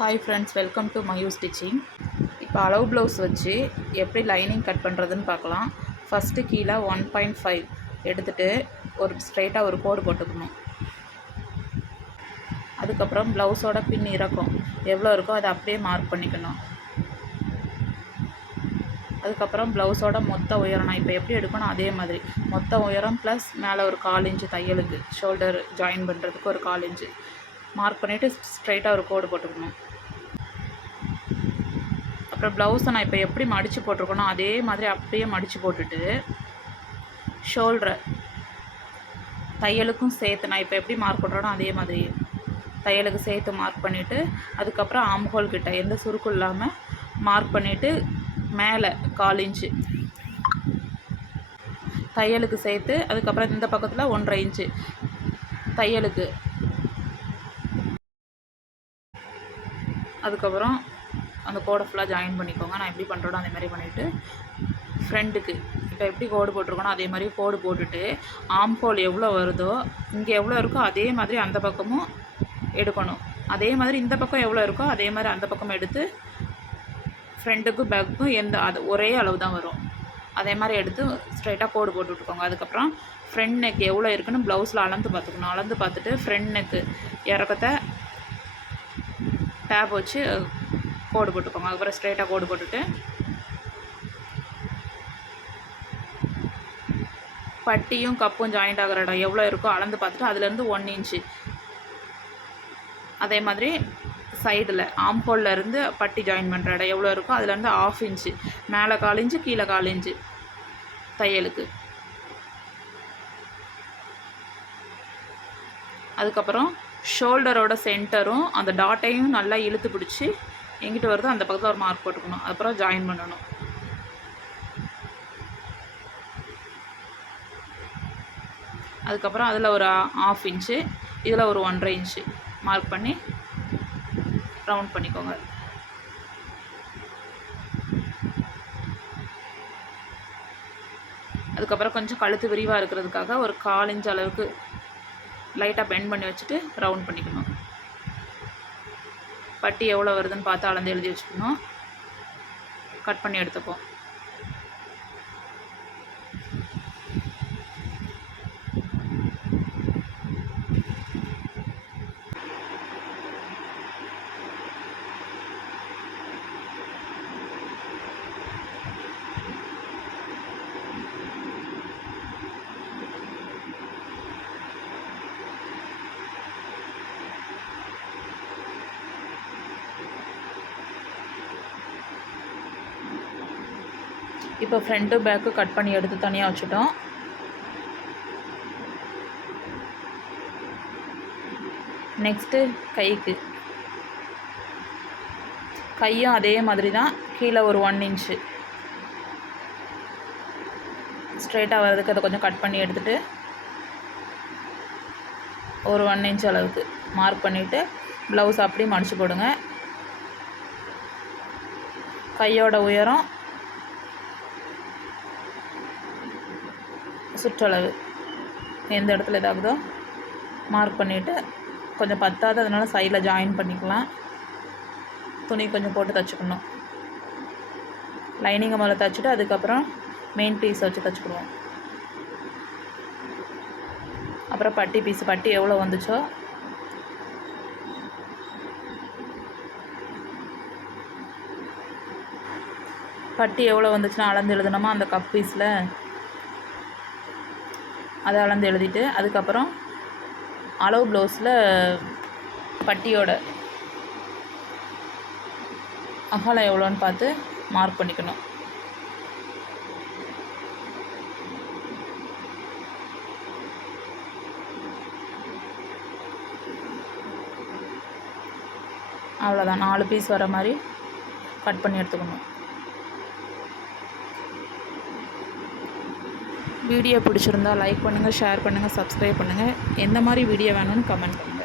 Hi friends, welcome to Mayu stitching. இப்போ அளவு blouse வச்சு எப்படி லைனிங் கட் பண்ணுறதுன்னு பார்க்கலாம். ஃபஸ்ட்டு கீழே 1.5 எடுத்துகிட்டு ஒரு ஸ்ட்ரைட்டாக ஒரு கோடு போட்டுக்கணும். அதுக்கப்புறம் ப்ளவுஸோட பின் இறக்கம் எவ்வளோ இருக்கோ அதை அப்படியே மார்க் பண்ணிக்கணும். அதுக்கப்புறம் ப்ளவுஸோட மொத்த உயரம் நான் இப்போ எப்படி எடுக்கணும் அதே மாதிரி மொத்த உயரம் ப்ளஸ் மேலே ஒரு 1/4 இன்ச்சு தையலுக்கு ஷோல்டர் ஜாயின் பண்ணுறதுக்கு ஒரு 1/4 இன்ச்சு மார்க் பண்ணிவிட்டு ஸ்ட்ரைட்டாக ஒரு கோடு போட்டுக்கணும். அப்புறம் ப்ளவுஸை நான் இப்போ எப்படி மடித்து போட்டிருக்கணும் அதே மாதிரி அப்படியே மடித்து போட்டுட்டு ஷோல்டரை தையலுக்கும் சேர்த்து நான் இப்போ எப்படி மார்க் பண்ணுறேனோ அதே மாதிரி தையலுக்கு சேர்த்து மார்க் பண்ணிவிட்டு அதுக்கப்புறம் ஆம்ஹோல் கிட்ட எந்த சுருக்கும் இல்லாமல் மார்க் பண்ணிவிட்டு மேலே 1/4 இன்ச்சு தையலுக்கு சேர்த்து அதுக்கப்புறம் இந்த பக்கத்தில் 1.5 இன்ச்சு தையலுக்கு, அதுக்கப்புறம் அந்த கோடை ஃபுல்லாக ஜாயின் பண்ணிக்கோங்க. நான் எப்படி பண்ணுறோனோ அதே மாதிரி பண்ணிவிட்டு ஃப்ரண்ட்டுக்கு இப்போ எப்படி கோடு போட்டிருக்கோனோ அதே மாதிரி கோடு போட்டுட்டு ஆம்ஹோல் எவ்வளோ வருதோ இங்கே எவ்வளோ இருக்கோ அதே மாதிரி அந்த பக்கமும் எடுக்கணும். அதே மாதிரி இந்த பக்கம் எவ்வளோ இருக்கோ அதே மாதிரி அந்த பக்கம் எடுத்து ஃப்ரண்ட்டுக்கும் பேக்குக்கும் அது ஒரே அளவு தான் வரும். அதே மாதிரி எடுத்து ஸ்ட்ரைட்டாக கோடு போட்டு விட்டுக்கோங்க. அதுக்கப்புறம் ஃப்ரண்ட் நெக் எவ்வளோ இருக்குன்னு ப்ளவுஸில் அளந்து பார்த்துக்கணும். அளந்து பார்த்துட்டு ஃப்ரண்ட் நெக்கு இறக்கத்தை டேப் வச்சு கோடு போட்டுக்கோங்க. அதுக்கப்புறம் ஸ்ட்ரைட்டாக கோடு போட்டுட்டு பட்டியும் கப்பும் ஜாயிண்ட் ஆகிற இடம் எவ்வளோ இருக்கோ அளந்து பார்த்துட்டு அதுலேருந்து 1 இன்ச்சு அதே மாதிரி சைடில் ஆம்ஹோலில் இருந்து பட்டி ஜாயின் பண்ணுற இடம் எவ்வளோ இருக்கோ அதுலேருந்து 1/2 இன்ச்சு மேலே 1/4 இன்ச்சு கீழே 1/4 இன்ச்சு தையலுக்கு. அதுக்கப்புறம் ஷோல்டரோட சென்டரும் அந்த டாட்டையும் நல்லா இழுத்து பிடிச்சி எங்கிட்ட வருதோ அந்த பக்கத்தில் ஒரு மார்க் போட்டுக்கணும். அப்புறம் ஜாயின் பண்ணணும். அதுக்கப்புறம் அதில் ஒரு 1/2 இன்ச்சு இதில் ஒரு 1.5 இன்ச்சு மார்க் பண்ணி ரவுண்ட் பண்ணிக்கோங்க. அதுக்கப்புறம் கொஞ்சம் கழுத்து விரிவாக இருக்கிறதுக்காக ஒரு 1/4 இன்ச் அளவுக்கு லைட்டாக பெண்ட் பண்ணி வச்சுட்டு ரவுண்ட் பண்ணிக்கணும். பட்டி எவ்வளோ வருதுன்னு பார்த்து அளந்து எழுதி வச்சுக்கணும். கட் பண்ணி எடுத்துப்போம். இப்போ ஃப்ரண்ட்டு பேக்கு கட் பண்ணி எடுத்து தனியாக வச்சுட்டோம். நெக்ஸ்ட்டு கையும் அதே மாதிரி தான். கீழே ஒரு 1 இன்ச்சு ஸ்ட்ரைட்டாக வர்றதுக்கு அதை கொஞ்சம் கட் பண்ணி எடுத்துகிட்டு ஒரு 1 இன்ச் அளவுக்கு மார்க் பண்ணிவிட்டு ப்ளவுஸ் அப்படியே மடித்து போடுங்க. கையோட உயரம் சுற்றளவு எந்த இடத்துல இதாகுதோ மார்க் பண்ணிவிட்டு கொஞ்சம் பத்தாது அதனால் சைடில் ஜாயின் பண்ணிக்கலாம். துணி கொஞ்சம் போட்டு தைச்சிக்கணும். லைனிங்கை முதல்ல தைச்சிட்டு அதுக்கப்புறம் மெயின் பீஸ் வச்சு தைச்சிக்கிடுவோம். அப்புறம் பட்டி எவ்வளோ வந்துச்சோ பட்டி எவ்வளோ வந்துச்சுன்னா அளந்து எழுதணுமா அந்த கப் பீஸில் அதை அளந்து எழுதிட்டு அதுக்கப்புறம் அளவு ப்ளவுஸில் பட்டியோட அகலம் எவ்வளோன்னு பார்த்து மார்க் பண்ணிக்கணும். அவ்வளோதான். 4 பீஸ் வர மாதிரி கட் பண்ணி எடுத்துக்கணும். வீடியோ பிடிச்சிருந்தா லைக் பண்ணுங்கள், ஷேர் பண்ணுங்கள், சப்ஸ்கிரைப் பண்ணுங்கள். எந்த மாதிரி வீடியோ வேணும்னு கமெண்ட் பண்ணுங்கள்.